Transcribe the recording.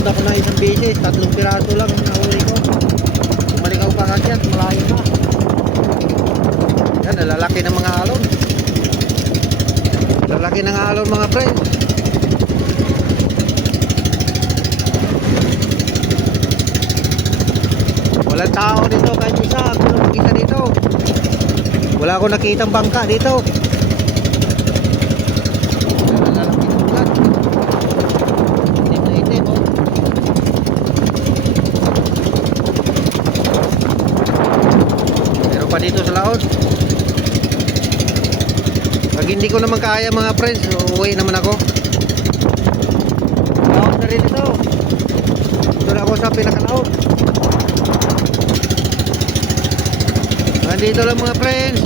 Naglalanda ko na isang beses, 3 piraso lang ang nahuli ko. Malikaw pa kasi at malayo na. Yan, nalalaki ng mga alon. Lalaki ng alon mga friends. Walang tao dito kahit isa. Ako lang makita dito. Wala akong nakitang bangka dito. Lalaki ng ulan. Itim na itim oh. Meron pa dito sa laot. Pag hindi ko naman kaya mga friends, uuwi naman ako. Laot na rin ito. Ito na ako sa pinakalaot. Nandito lang mga friends.